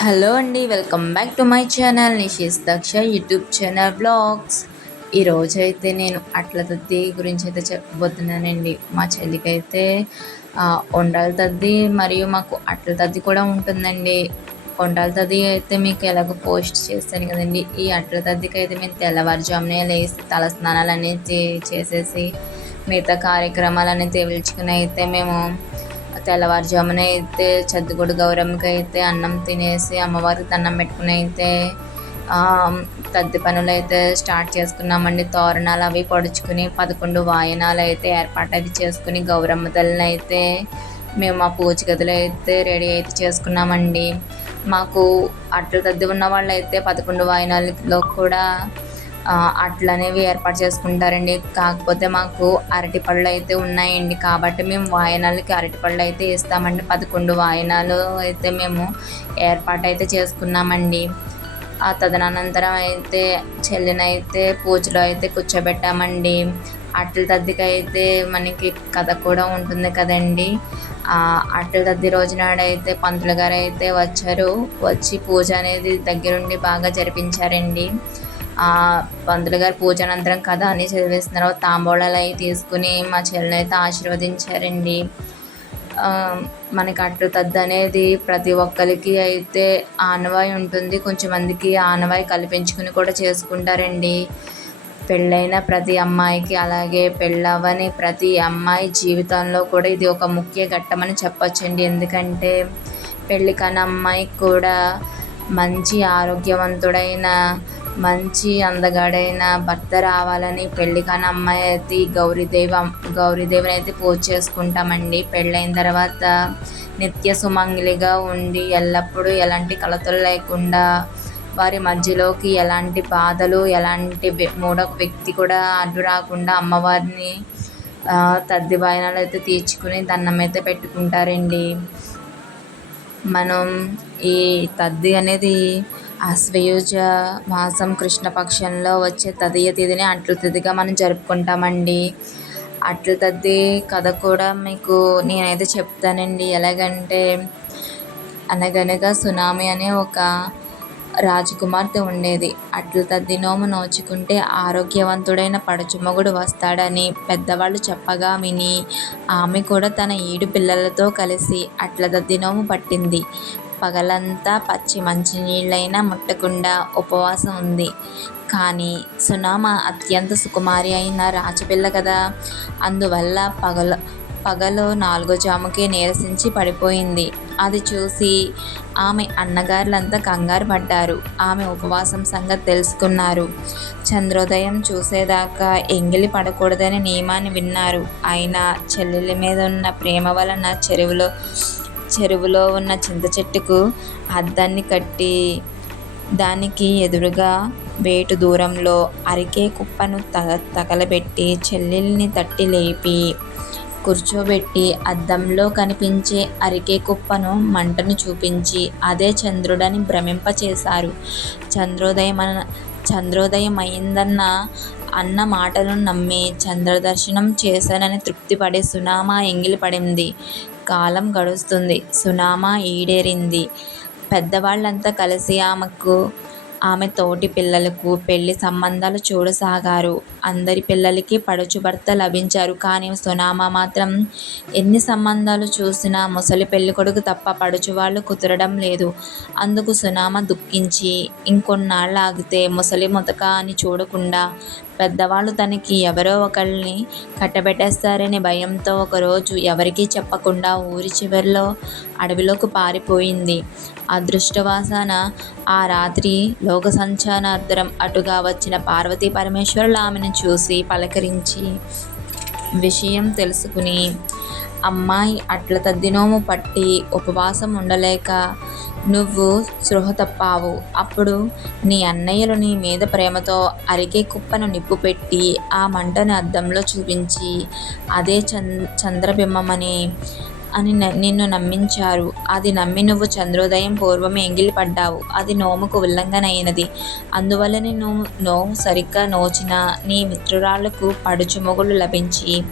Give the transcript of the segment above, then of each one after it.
Hello అండి welcome back to my channel Nishesh Daksha YouTube channel blogs. ఈరోజు అయితే నేను అట్ల తద్ది గురించి అయితే చెప్పబోతున్నానండి. మా చెల్లికి అయితే ఉండాలి తద్ది మరియు మాకు అట్ల తద్ది కూడా ఉంటుందండి. కొండాల తది అయితే మీకు ఎలాగో పోస్ట్ చేస్తాను కదండి. ఈ అట్ల తద్దికి అయితే మేము తెల్లవారుజామునే లేసి తల స్నానాలు అనేది చేసేసి మిగతా కార్యక్రమాలన్నీ తేల్చుకుని అయితే మేము తెల్లవారుజామున అయితే చద్దుగుడు గౌరమ్మకి అయితే అన్నం తినేసి అమ్మవారికి దండం పెట్టుకుని అయితే తద్ది పనులు అయితే స్టార్ట్ చేసుకున్నామండి. తోరణాలు అవి పొడుచుకుని పదకొండు వాయనాలు అయితే ఏర్పాటు అది చేసుకుని గౌరమ్మ తల్లిని అయితే మేము మా పూజ గదిలో అయితే రెడీ అయితే చేసుకున్నామండి. మాకు అట్లు తద్ది ఉన్న వాళ్ళు అయితే పదకొండు వాయనాలలో కూడా అట్లనేవి ఏర్పాటు చేసుకుంటారండి. కాకపోతే మాకు అరటి పళ్ళు అయితే ఉన్నాయండి. కాబట్టి మేము వాయనాలకి అరటి పళ్ళు అయితే ఇస్తామండి. పదకొండు వాయనాలు అయితే మేము ఏర్పాటు అయితే చేసుకున్నామండి. ఆ తదనంతరం అయితే చెల్లినైతే పూజలో అయితే కూర్చోబెట్టామండి. అట్ల దద్దికి అయితే మనకి కథ కూడా ఉంటుంది కదండి. అట్ల తద్ది రోజు నాడైతే పంతులు గారు అయితే వచ్చారు. వచ్చి పూజ అనేది దగ్గరుండి బాగా జరిపించారండి. పంతులు గారు పూజ అనంతరం కథ అని చదివేస్తున్నారు తాంబూలాలు అవి తీసుకుని మా చెల్లెని అయితే ఆశీర్వదించారండి. మనకి అట్టు తద్దు అనేది ప్రతి ఒక్కరికి అయితే ఆనవాయి ఉంటుంది. కొంచెం మందికి ఆనవాయి కల్పించుకుని కూడా చేసుకుంటారండి. పెళ్ళైన ప్రతి అమ్మాయికి అలాగే పెళ్ళవని ప్రతి అమ్మాయి జీవితంలో కూడా ఇది ఒక ముఖ్య ఘట్టమని చెప్పొచ్చండి. ఎందుకంటే పెళ్ళి కాని అమ్మాయికి కూడా మంచి ఆరోగ్యవంతుడైన మంచి అందగాడైన భర్త రావాలని పెళ్ళి కాని అమ్మాయి అయితే గౌరీదేవి గౌరీదేవిని అయితే పూజ చేసుకుంటామండి. పెళ్ళైన తర్వాత నిత్య సుమంగిలిగా ఉండి ఎల్లప్పుడూ ఎలాంటి కలతలు లేకుండా వారి మధ్యలోకి ఎలాంటి బాధలు ఎలాంటి మూడొక వ్యక్తి కూడా అడ్డు రాకుండా అమ్మవారిని తద్ది వాయనాలు అయితే తీర్చుకుని దండం అయితే పెట్టుకుంటారండి. మనం ఈ తద్ది అనేది అశ్వయుజ మాసం కృష్ణపక్షంలో వచ్చే తదియ తిథిని అట్ల తిథిగా మనం జరుపుకుంటామండి. అట్ల తద్ది కథ కూడా మీకు నేనైతే చెప్తానండి. ఎలాగంటే అనగనగా సునామీ అనే ఒక రాజకుమార్తె ఉండేది. అట్లు తద్ది నోము నోచుకుంటే ఆరోగ్యవంతుడైన పడచుమగుడు వస్తాడని పెద్దవాళ్ళు చెప్పగా విని ఆమె కూడా తన ఏడు పిల్లలతో కలిసి అట్ల తద్ది నోము పట్టింది. పగలంతా పచ్చి మంచినీళ్ళైనా ముట్టకుండా ఉపవాసం ఉంది. కానీ సునామ అత్యంత సుకుమారి అయిన రాజపిల్ల కదా. అందువల్ల పగల పగలు నాలుగో జాముకే నీరసించి పడిపోయింది. అది చూసి ఆమె అన్నగారులంతా కంగారు పడ్డారు. ఆమె ఉపవాసం సంగతి తెలుసుకున్నారు. చంద్రోదయం చూసేదాకా ఎంగిలి పడకూడదని నియమాన్ని విన్నారు. అయినా చెల్లెలి మీద ఉన్న ప్రేమ వలన చెరువులో చెరువులో ఉన్న చింత చెట్టుకు అద్దాన్ని కట్టి దానికి ఎదురుగా వేటు దూరంలో అరికే కుప్పను తగ తగలబెట్టి చెల్లెల్ని తట్టి లేపి కూర్చోబెట్టి అద్దంలో కనిపించే అరికే కుప్పను మంటను చూపించి అదే చంద్రుడని భ్రమింపచేశారు. చంద్రోదయం చంద్రోదయం అయిందన్న అన్న మాటలను నమ్మి చంద్రదర్శనం చేశానని తృప్తిపడే సునామా ఎంగిలిపడింది కాలం గడుస్తుంది. సునామా ఈడేరింది. పెద్దవాళ్ళంతా కలిసి ఆమెకు ఆమె తోటి పిల్లలకు పెళ్ళి సంబంధాలు చూడసాగారు. అందరి పిల్లలకి పడుచు భర్త లభించారు. కానీ సునామా మాత్రం ఎన్ని సంబంధాలు చూసినా ముసలి పెళ్ళి కొడుకు తప్ప పడుచు వాళ్ళు కుదరడం లేదు. అందుకు సునామా దుఃఖించి ఇంకొన్నాళ్ళు ఆగితే ముసలి ముతక అని చూడకుండా పెద్దవాళ్ళు తనకి ఎవరో ఒకళ్ళని కట్టబెట్టేస్తారనే భయంతో ఒకరోజు ఎవరికీ చెప్పకుండా ఊరి చివరిలో అడవిలోకి పారిపోయింది. అదృష్టవాసాన ఆ రాత్రి లోక సంచానార్థరం అటుగా వచ్చిన పార్వతీ పరమేశ్వరులు ఆమెను చూసి పలకరించి విషయం తెలుసుకుని అమ్మాయి అట్ల తద్దినోము పట్టి ఉపవాసం ఉండలేక నువ్వు స్పృహ తప్పావు. అప్పుడు నీ అన్నయ్యలు నీ మీద ప్రేమతో అరికే కుప్పను నిప్పు పెట్టి ఆ మంటని అద్దంలో చూపించి అదే చంద్ చంద్రబింబమని అని నిన్ను నమ్మించారు. అది నమ్మి నువ్వు చంద్రోదయం పూర్వమే ఎంగిలిపడ్డావు. అది నోముకు ఉల్లంఘనైనది. అందువలనే నువ్వు నోము సరిగ్గా నోచిన నీ మిత్రురాళ్ళకు పడుచు మొగులు లభించి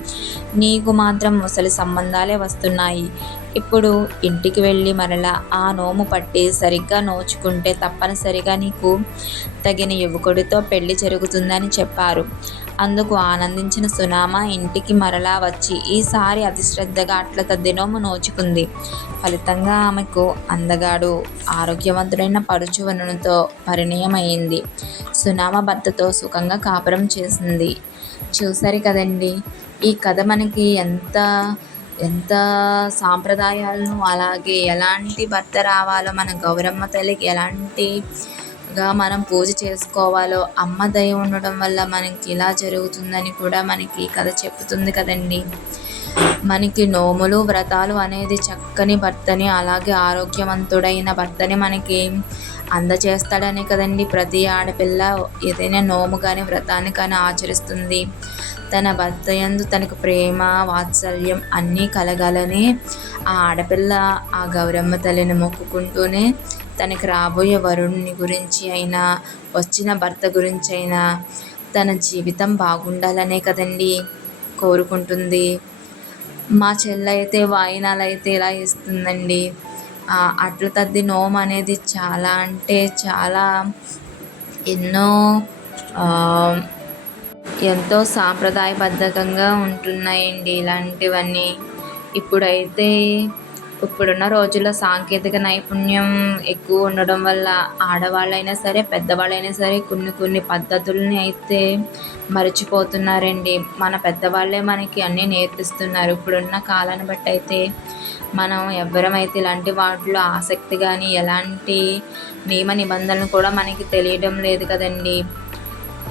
నీకు మాత్రం ముసలి సంబంధాలే వస్తున్నాయి. ఇప్పుడు ఇంటికి వెళ్ళి మరలా ఆ నోము పట్టి సరిగ్గా నోచుకుంటే తప్పనిసరిగా నీకు తగిన యువకుడితో పెళ్ళి జరుగుతుందని చెప్పారు. అందుకు ఆనందించిన సునామ ఇంటికి మరలా వచ్చి ఈసారి అతి శ్రద్ధగా అట్ల తద్దినోము నోచుకుంది. ఫలితంగా ఆమెకు అందగాడు ఆరోగ్యవంతుడైన పరుచువనునితో పరిణయమైంది సునామ భర్తతో సుఖంగా కాపురం చేసింది. చూసారు కదండి ఈ కథ మనకి ఎంత ఎంత సాంప్రదాయాలను అలాగే ఎలాంటి భర్త రావాలో మన గౌరమ్మ తల్లికి ఎలాంటి గా మనం పూజ చేసుకోవాలో అమ్మ దయ ఉండడం వల్ల మనకి ఇలా జరుగుతుందని కూడా మనకి కథ చెప్తుంది కదండి. మనకి నోములు వ్రతాలు అనేది చక్కని భర్తని అలాగే ఆరోగ్యవంతుడైన భర్తని మనకి అందచేస్తాడనే కదండి ప్రతి ఆడపిల్ల ఏదైనా నోము కానీ వ్రతాన్ని కానీ ఆచరిస్తుంది. తన భర్త ఎందు తనకు ప్రేమ వాత్సల్యం అన్నీ కలగాలని ఆ ఆడపిల్ల ఆ గౌరమ్మ తల్లిని మొక్కుకుంటూనే తనకి రాబోయే వరుణ్ణి గురించి అయినా వచ్చిన భర్త గురించి అయినా తన జీవితం బాగుండాలనే కదండి కోరుకుంటుంది. మా చెల్లి అయితే వాయినాలు అయితే ఇలా ఇస్తుందండి. అట్ల తద్ది నోమ్ అనేది చాలా అంటే చాలా ఎన్నో ఎంతో సాంప్రదాయబద్ధకంగా ఉంటున్నాయండి ఇలాంటివన్నీ. ఇప్పుడైతే ఇప్పుడున్న రోజుల్లో సాంకేతిక నైపుణ్యం ఎక్కువ ఉండడం వల్ల ఆడవాళ్ళైనా సరే పెద్దవాళ్ళైనా సరే కొన్ని కొన్ని పద్ధతుల్ని అయితే మర్చిపోతున్నారండి. మన పెద్దవాళ్ళే మనకి అన్నీ నేర్పిస్తున్నారు. ఇప్పుడున్న కాలాన్ని బట్టి అయితే మనం ఎవ్వరమైతే ఇలాంటి వాటిలో ఆసక్తి కానీ ఎలాంటి నియమ నిబంధనలు కూడా మనకి తెలియడం లేదు కదండి.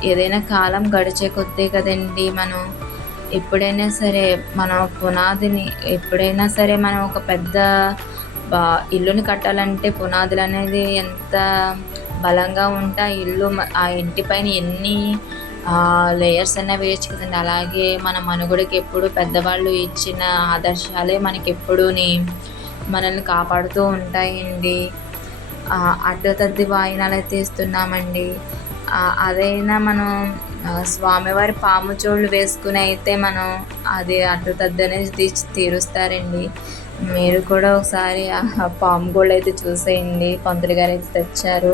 ఏదైనా కాలం గడిచే కొద్దే కదండి మనం ఎప్పుడైనా సరే మన పునాదిని ఎప్పుడైనా సరే మనం ఒక పెద్ద ఇల్లుని కట్టాలంటే పునాదులు అనేది ఎంత బలంగా ఉంటే ఆ ఇల్లు ఆ ఇంటి పైన ఎన్ని లేయర్స్ అన్న వేయచ్చు కదండి. అలాగే మన మనుగడకి ఎప్పుడు పెద్దవాళ్ళు ఇచ్చిన ఆదర్శాలే మనకి ఎప్పుడూని మనల్ని కాపాడుతూ ఉంటాయండి. అడ్డతద్ది వాయినాలు అయితే ఇస్తున్నామండి అదైనా మనం స్వామివారి పాము చోళ్ళు వేసుకుని అయితే మనం అది అడ్డు అనేది తీర్చి తీరుస్తారండి. మీరు కూడా ఒకసారి పాము గోళ్ళు అయితే చూసేయండి. పంతులు గారు అయితే తెచ్చారు.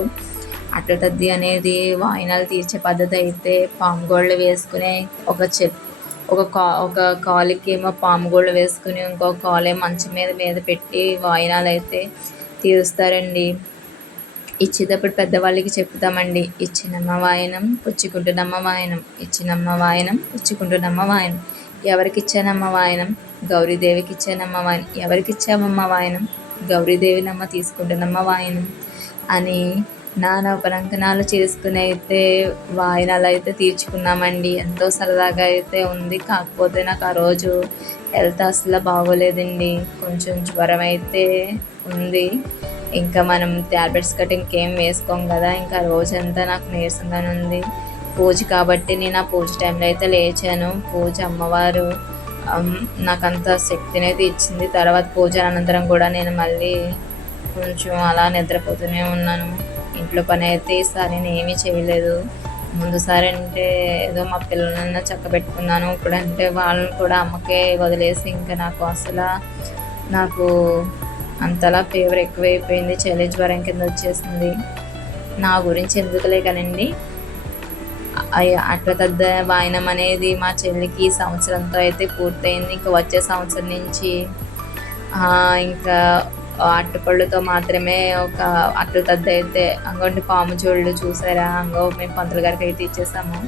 అట్టతద్ది అనేది వాయినాలు తీర్చే పద్ధతి అయితే పాము గోళ్ళు వేసుకునే ఒక చెప్ ఒక కా ఒక కాలుకి ఏమో పాము గోళ్ళు వేసుకుని ఇంకో కాలు మంచం మీద మీద పెట్టి వాయినాలు అయితే తీరుస్తారండి. ఇచ్చేటప్పుడు పెద్దవాళ్ళకి చెప్తామండి ఇచ్చినమ్మ వాయనం పుచ్చుకుంటున్నమ్మ వాయనం ఇచ్చినమ్మ వాయనం పుచ్చుకుంటున్నమ్మ వాయనం. ఎవరికి ఇచ్చానమ్మ వాయనం? గౌరీదేవికి ఇచ్చానమ్మ వాయనం. ఎవరికి ఇచ్చామమ్మ వాయనం? గౌరీదేవినమ్మ తీసుకుంటున్నమ్మ వాయనం. అని నానా ఉపరంకనాలు చేసుకుని అయితే వాయినాలు అయితే తీర్చుకున్నామండి. ఎంతో సరదాగా అయితే ఉంది. కాకపోతే నాకు ఆ రోజు హెల్త్ అసలు బాగోలేదండి. కొంచెం జ్వరం అయితే ఉంది. ఇంకా మనం ట్యాబ్లెట్స్ గట్రా ఇంకేం వేసుకోం కదా ఇంకా రోజంతా నాకు నీరసంగానే ఉంది. పూజ కాబట్టి నేను ఆ పూజ టైంలో అయితే లేచాను. పూజ అమ్మవారు నాకు అంత శక్తిని అయితే ఇచ్చింది తర్వాత పూజ అనంతరం కూడా నేను మళ్ళీ కొంచెం అలా నిద్రపోతూనే ఉన్నాను. ఇంట్లో పని అయితే ఈసారి నేను ఏమీ చేయలేదు. ముందుసారి అంటే ఏదో మా పిల్లలన్నా చక్క పెట్టుకున్నాను ఇప్పుడంటే వాళ్ళని కూడా అమ్మకే వదిలేసి ఇంకా నాకు అసలు నాకు అంతలా ఫీవర్ ఎక్కువైపోయింది. చలి జ్వరం కింద వచ్చేసింది. నా గురించి ఎందుకులే కానండి? అట్ల పెద్ద వాయనం అనేది మా చెల్లికి ఈ సంవత్సరంతో అయితే పూర్తయింది. ఇంకా వచ్చే సంవత్సరం నుంచి ఇంకా అట్టుపళ్ళుతో మాత్రమే ఒక అట్టు తద్ద అయితే అంగంటి పాము చోళ్ళు చూసారా? అంగో మేము పంతులు గారికి అయితే ఇచ్చేసాము.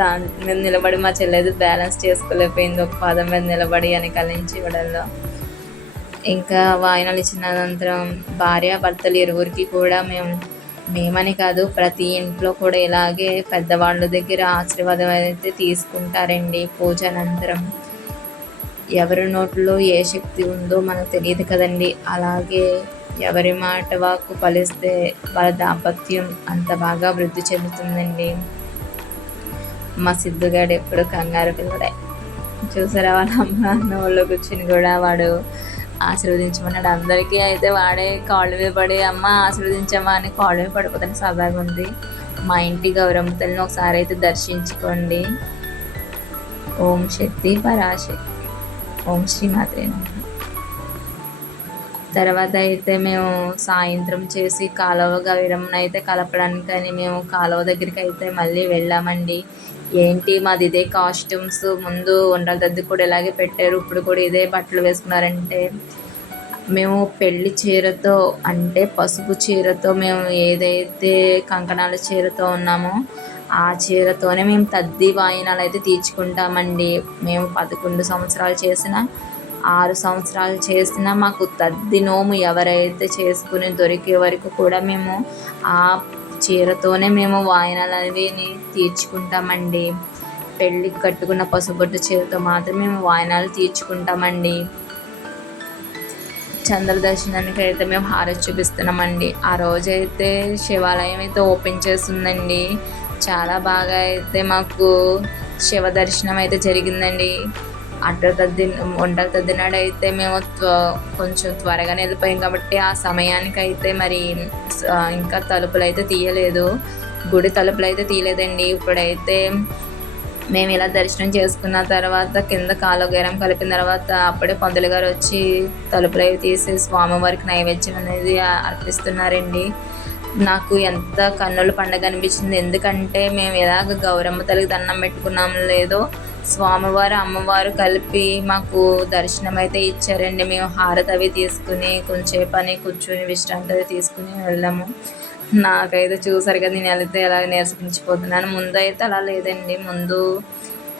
దాని మీద నిలబడి మా చెల్లెది బ్యాలెన్స్ చేసుకోలేకపోయింది. ఒక పాదం మీద నిలబడి వెనకాల నుంచి ఇవ్వడంలో. ఇంకా వాయినాలు ఇచ్చిన అనంతరం భార్య భర్తలు ఇరువురికి కూడా మేము మేమని కాదు ప్రతి ఇంట్లో కూడా ఇలాగే పెద్దవాళ్ళ దగ్గర ఆశీర్వాదం అయితే తీసుకుంటారండి పూజ అనంతరం. ఎవరి నోట్లో ఏ శక్తి ఉందో మనకు తెలియదు కదండి. అలాగే ఎవరి మాట వాక్కు ఫలిస్తే వాళ్ళ దాంపత్యం అంత బాగా వృద్ధి చెందుతుందండి. మా సిద్ధుగాడు ఎప్పుడు కంగారు పిల్లడే చూసారా వాళ్ళ అమ్మ అన్న వాళ్ళు కూర్చుని కూడా వాడు ఆశీర్వదించమన్నాడు. అందరికీ అయితే వాడే కాళ్ళు మీద పడి అమ్మ ఆశీర్వదించమ్మా అని కాళ్ళు మీద సరదాగా ఉంది. మా ఇంటి గౌరమ్మ తల్లిని ఒకసారి అయితే దర్శించుకోండి. ఓం శక్తి పరాశక్తి. ఓం శ్రీ మాత్రే తర్వాత అయితే మేము సాయంత్రం చేసి కాలువ గవిరమ్మను అయితే కలపడానికని మేము కాలువ దగ్గరికి అయితే మళ్ళీ వెళ్ళామండి. ఏంటి మాది ఇదే కాస్ట్యూమ్స్ ముందు ఉండల దద్ది కూడా ఇలాగే పెట్టారు ఇప్పుడు కూడా ఇదే బట్టలు వేసుకున్నారంటే మేము పెళ్ళి చీరతో అంటే పసుపు చీరతో మేము ఏదైతే కంకణాల చీరతో ఉన్నామో ఆ చీరతోనే మేము తద్ది వాయినాలు అయితే తీర్చుకుంటామండి. మేము పదకొండు సంవత్సరాలు చేసిన ఆరు సంవత్సరాలు చేసిన మాకు తద్ది నోము ఎవరైతే చేసుకుని దొరికే వరకు కూడా మేము ఆ చీరతోనే మేము వాయినాలు అనేవి తీర్చుకుంటామండి. పెళ్ళికి కట్టుకున్న పసుబొట్టు చీరతో మాత్రం మేము వాయినాలు తీర్చుకుంటామండి. చంద్ర దర్శనానికి అయితే మేము హారతి చూపిస్తున్నామండి. ఆ రోజైతే శివాలయం అయితే ఓపెన్ చేస్తుందండి. చాలా బాగా అయితే మాకు శివ దర్శనం అయితే జరిగిందండి. అడ్డ తద్ది వంటలు తద్దినాడు అయితే మేము కొంచెం త్వరగానే వెళ్ళిపోయాం కాబట్టి ఆ సమయానికి అయితే మరి ఇంకా తలుపులు అయితే తీయలేదు. గుడి తలుపులు అయితే తీయలేదండి. ఇప్పుడైతే మేము ఇలా దర్శనం చేసుకున్న తర్వాత కింద కాలుగేరం కలిపిన తర్వాత అప్పుడే పందులు గారు వచ్చి తలుపులు అవి తీసి స్వామివారికి నైవేద్యం అనేది అర్పిస్తున్నారండి. నాకు ఎంత కన్నుల పండగ అనిపించింది. ఎందుకంటే మేము ఎలాగ గౌరమ్మ తల్లికి దండం పెట్టుకున్నాం లేదో స్వామివారు అమ్మవారు కలిపి మాకు దర్శనం అయితే ఇచ్చారండి. మేము హారతి అవి తీసుకుని కొంచెం పని కూర్చొని విశ్రాంతి తీసుకుని వెళ్ళాము. నాకైతే చూసారు కదా నేను వెళ్తే ఎలా నీరసించిపోతున్నాను. ముందు అయితే అలా లేదండి. ముందు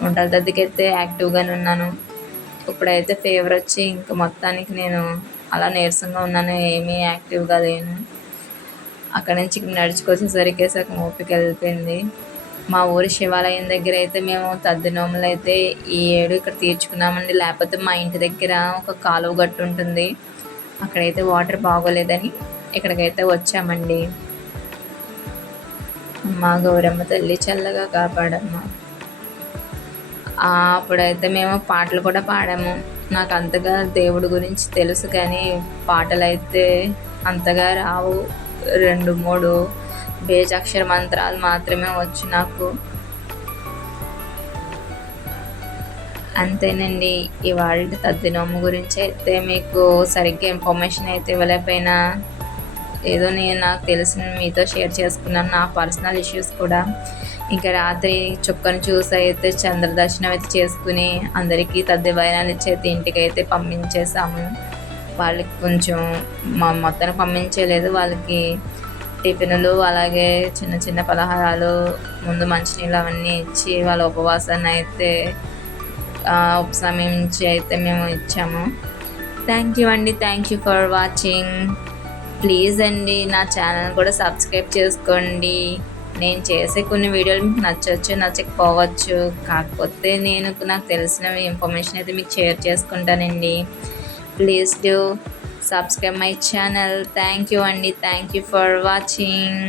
వంటల దగ్గరికి యాక్టివ్గానే ఉన్నాను. ఇప్పుడైతే ఫీవర్ వచ్చి ఇంకా మొత్తానికి నేను అలా నీరసంగా ఉన్నాను. ఏమీ యాక్టివ్గా లేను. అక్కడి నుంచి నడుచుకొచ్చేసరికి సగం ఓపిక వెళ్ళిపోయింది. మా ఊరి శివాలయం దగ్గర అయితే మేము తద్దినోములు అయితే ఈ ఏడు ఇక్కడ తీర్చుకున్నామండి. లేకపోతే మా ఇంటి దగ్గర ఒక కాలువ గట్టు ఉంటుంది. అక్కడైతే వాటర్ బాగోలేదని ఇక్కడికైతే వచ్చామండి. మా గౌరమ్మ తల్లి చల్లగా కాపాడమ్మ. అప్పుడైతే మేము పాటలు కూడా పాడాము. నాకు అంతగా దేవుడి గురించి తెలుసు కానీ పాటలు అయితే అంతగా రావు. రెండు మూడు బేజాక్షర మంత్రాలు మాత్రమే వచ్చు నాకు. అంతేనండి ఇవాళ తద్దినోము గురించి అయితే మీకు సరిగ్గా ఇన్ఫర్మేషన్ అయితే ఇవ్వలేకపోయినా ఏదో నేను నాకు తెలిసిన మీతో షేర్ చేసుకున్నాను నా పర్సనల్ ఇష్యూస్ కూడా. ఇంకా రాత్రి చుక్కను చూసి అయితే చంద్రదర్శనం అయితే చేసుకుని అందరికీ తద్దివాయనాలు ఇచ్చేది ఇంటికి అయితే పంపించేసాము వాళ్ళకి కొంచెం మా మొత్తాన్ని పంపించలేదు వాళ్ళకి టిఫిన్లు అలాగే చిన్న చిన్న పలహారాలు ముందు మంచినీళ్ళు అవన్నీ ఇచ్చి వాళ్ళ ఉపవాసాన్ని అయితే ఉపశమించి అయితే మేము ఇచ్చాము. థ్యాంక్ యూ అండి. Thank you for watching please అండి నా ఛానల్ కూడా సబ్స్క్రైబ్ చేసుకోండి. నేను చేసే కొన్ని వీడియోలు మీకు నచ్చవచ్చు నచ్చకపోవచ్చు. కాకపోతే నేను నాకు తెలిసిన ఇన్ఫర్మేషన్ అయితే మీకు షేర్ చేసుకుంటానండి. Please do subscribe my channel thank you అండి thank you for watching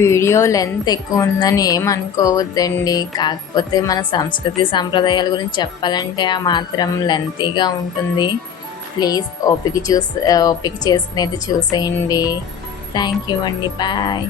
video length ఎక్కువ ఉందని ఏమనుకోవద్దండి. కాకపోతే మన సంస్కృతి సాంప్రదాయాల గురించి చెప్పాలంటే ఆ మాత్రం లెంతీగా ఉంటుంది. ప్లీజ్ ఓపిక చూసి ఓపిక చేసుకునేది చూసేయండి. థ్యాంక్ యూ అండి బాయ్